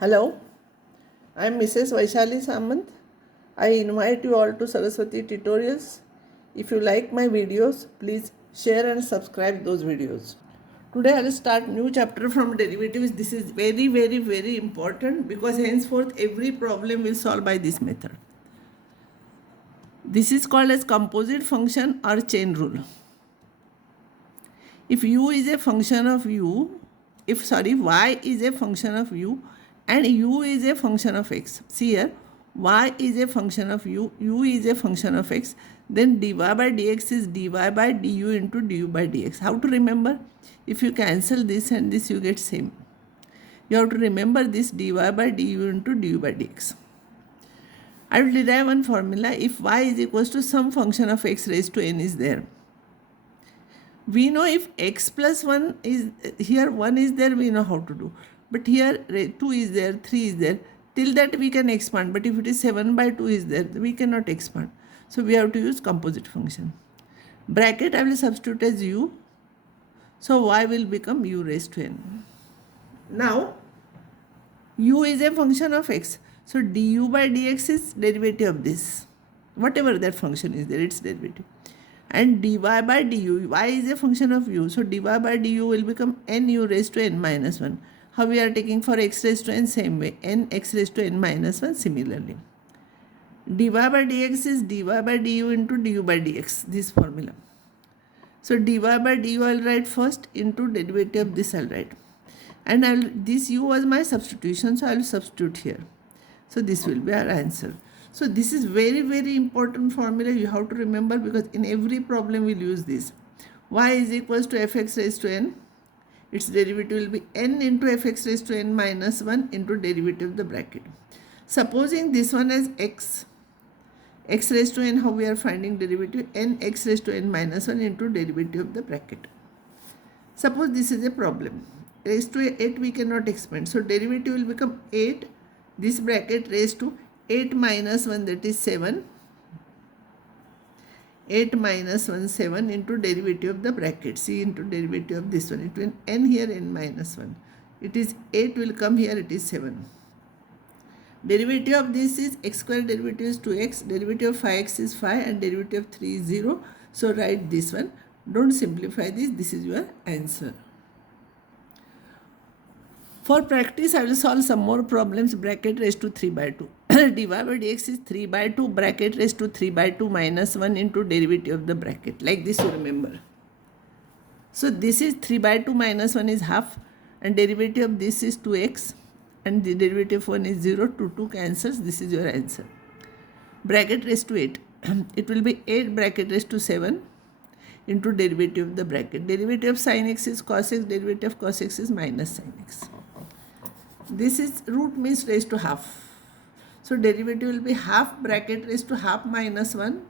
Hello, I am Mrs. Vaishali Samant. I invite you all to Saraswati tutorials. If you like my videos, please share and subscribe those videos. Today I will start new chapter from derivatives. This is very important because henceforth every problem will solve by this method. This is called as composite function or chain rule. If u is a function of u, y is a function of u and u is a function of x. See here, y is a function of u is a function of x, then dy by dx is dy by du into du by dx. How to remember? If you cancel this and this, you get same. You have to remember this dy by du into du by dx. I will derive one formula if y is equals to some function of x raised to n is there. We know if x plus 1 is here, 1 is there, we know how to do. But here 2 is there, 3 is there. Till that we can expand. But if it is 7 by 2 is there, we cannot expand. So we have to use composite function. Bracket I will substitute as u. So y will become u raised to n. Now u is a function of x. So du by dx is derivative of this. Whatever that function is there, its derivative. And dy by du, y is a function of u. So dy by du will become nu raised to n minus 1. How we are taking for x raised to n? Same way, n x raised to n minus 1 similarly. Dy by dx is dy by du into du by dx, this formula. So dy by du I will write first into derivative of this I will write. And this u was my substitution, so I will substitute here. So this will be our answer. So this is very important formula you have to remember because in every problem we will use this. Y is equals to fx raised to n. Its derivative will be n into fx raised to n minus 1 into derivative of the bracket. Supposing this one as x raised to n, how we are finding derivative? N x raised to n minus 1 into derivative of the bracket. Suppose this is a problem. Raised to 8 we cannot expand. So derivative will become 8, this bracket raised to 8 minus 1, that is 7. 8 minus 1, 7 into derivative of the bracket. See, into derivative of this one. It will n here, n minus 1. It is 8 will come here, it is 7. Derivative of this is x square derivative is 2x. Derivative of 5x is 5 and derivative of 3 is 0. So write this one. Don't simplify this. This is your answer. For practice, I will solve some more problems. Bracket raised to 3 by 2. dy by dx is 3 by 2. Bracket raised to 3 by 2 minus 1 into derivative of the bracket. Like this you remember. So this is 3 by 2 minus 1 is half. And derivative of this is 2x. And the derivative of 1 is 0. 2 cancels. This is your answer. Bracket raised to 8. It will be 8 bracket raised to 7 into derivative of the bracket. Derivative of sin x is cos x. Derivative of cos x is minus sin x. This is root means raised to half. So derivative will be half bracket raised to half minus 1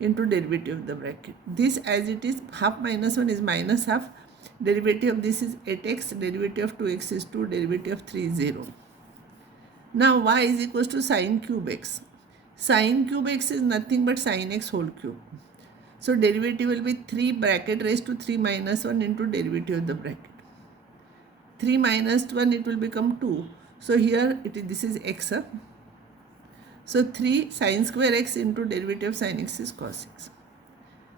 into derivative of the bracket. This as it is, half minus 1 is minus half. Derivative of this is 8x. Derivative of 2x is 2. Derivative of 3 is 0. Now y is equals to sin cube x. Sin cube x is nothing but sin x whole cube. So derivative will be 3 bracket raised to 3 minus 1 into derivative of the bracket. 3 minus 1 it will become 2. So here this is x. So 3 sin square x into derivative of sin x is cos x.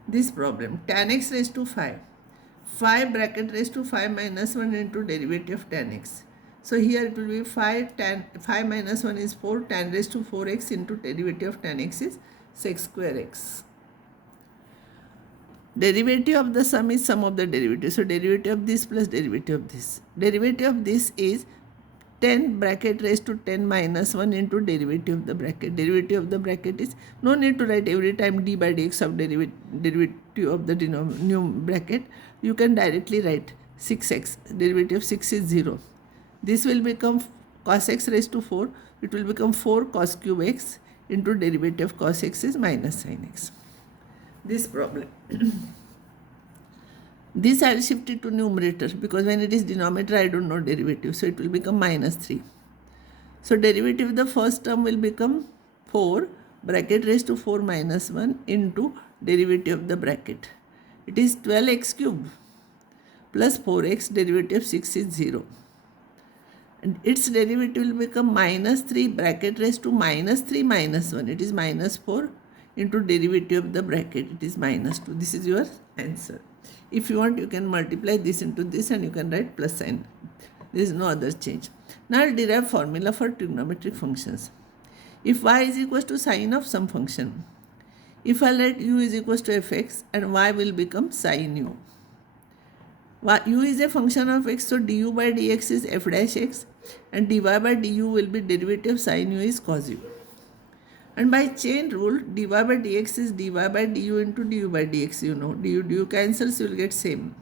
This problem, tan x raised to 5. 5 bracket raised to 5 minus 1 into derivative of tan x. So here it will be 5 minus 1 is 4. Tan raised to 4x into derivative of tan x is sec square x. Derivative of the sum is sum of the derivatives. So derivative of this plus derivative of this. Derivative of this is 10 bracket raised to 10 minus 1 into derivative of the bracket. Derivative of the bracket is, no need to write every time d by dx of derivative of the new bracket. You can directly write 6x. Derivative of 6 is 0. This will become cos x raised to 4. It will become 4 cos cube x into derivative of cos x is minus sin x. This problem. This I will shift it to numerator because when it is denominator I don't know derivative. So it will become minus 3. So derivative of the first term will become 4 bracket raised to 4 minus 1 into derivative of the bracket. It is 12x cube plus 4x. Derivative of 6 is 0. And its derivative will become minus 3 bracket raised to minus 3 minus 1. It is minus 4 into derivative of the bracket. It is minus 2. This is your answer. If you want, you can multiply this into this and you can write plus sign. There is no other change. Now I'll derive formula for trigonometric functions. If y is equal to sine of some function, if I let u is equal to fx, and y will become sine u. U is a function of x, so du by dx is f dash x, and dy by du will be derivative sine u is cos u. And by chain rule, dy by dx is dy by du into du by dx, you know. Du cancels, you will get same.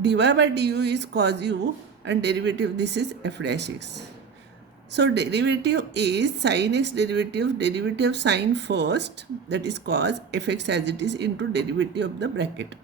Dy by du is cos u, and derivative this is f dash x. So derivative is sin x derivative sin first, that is cos fx as it is, into derivative of the bracket.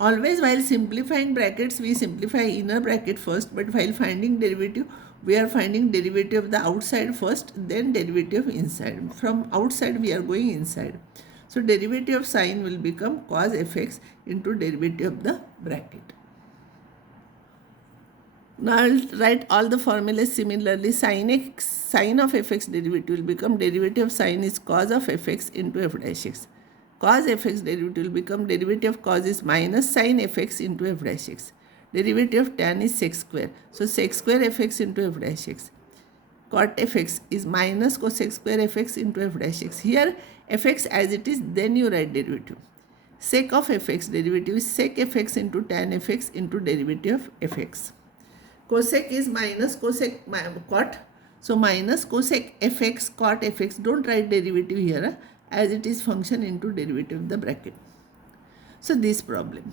Always while simplifying brackets, we simplify inner bracket first, but while finding derivative, we are finding derivative of the outside first, then derivative inside. From outside, we are going inside. So derivative of sine will become cos fx into derivative of the bracket. Now I will write all the formulas similarly. Sin of fx derivative will become derivative of sine is cos of fx into f dash x. Cos fx derivative will become derivative of cos is minus sin fx into f dash x. Derivative of tan is sec square. So sec square fx into f dash x. Cot fx is minus cosec square fx into f dash x. Here fx as it is, then you write derivative. Sec of fx derivative is sec fx into tan fx into derivative of fx. Cosec is minus cosec cot. So minus cosec fx cot fx. Don't write derivative here as it is function into derivative of the bracket. So this problem.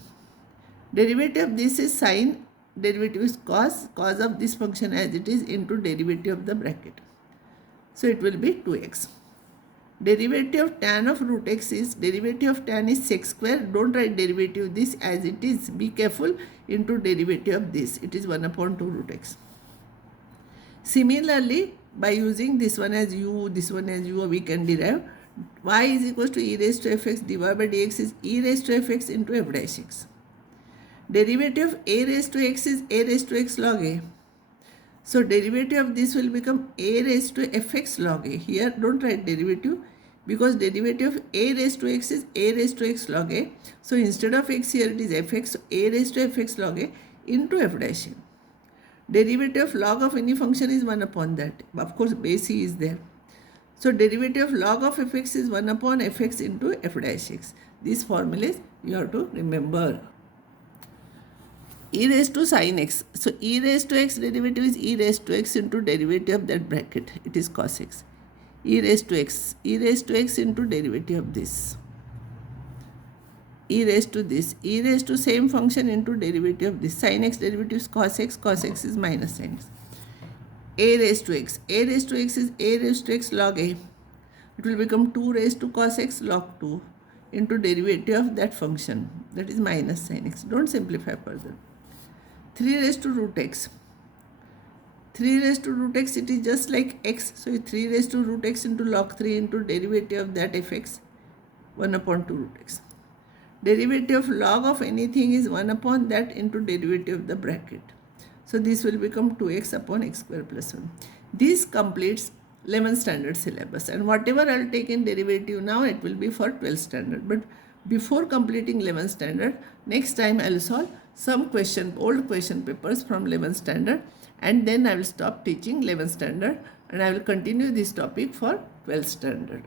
Derivative of this is sine, derivative is cos of this function as it is into derivative of the bracket. So it will be 2x. Derivative of tan of root x is, derivative of tan is sec square. Don't write derivative of this as it is. Be careful, into derivative of this. It is 1 upon 2 root x. Similarly, by using this one as u, this one as u, we can derive y is equal to e raised to fx, dy by dx is e raised to fx into f dash x. Derivative of a raised to x is a raised to x log a. So derivative of this will become a raised to fx log a. Here don't write derivative because derivative of a raised to x is a raised to x log a. So instead of x here it is fx, so a raised to fx log a into f dash a. Derivative of log of any function is 1 upon that. Of course base c is there. So derivative of log of fx is 1 upon fx into f dash x. These formulas you have to remember. E raised to sin x. So e raised to x derivative is e raised to x into derivative of that bracket. It is cos x. E raised to x into derivative of this. E raised to this. E raised to same function into derivative of this. Sin x derivative is cos x is minus sin x. A raised to x. A raised to x is a raised to x log a. It will become 2 raised to cos x log 2 into derivative of that function. That is minus sin x. Don't simplify further. 3 raised to root x. 3 raised to root x, it is just like x. So 3 raised to root x into log 3 into derivative of that fx, 1 upon 2 root x. Derivative of log of anything is 1 upon that into derivative of the bracket. So this will become 2x upon x square plus 1. This completes 11th standard syllabus, and whatever I will take in derivative now, it will be for 12th standard. But before completing 11th standard, next time I will solve some old question papers from 11th standard, and then I will stop teaching 11th standard and I will continue this topic for 12th standard.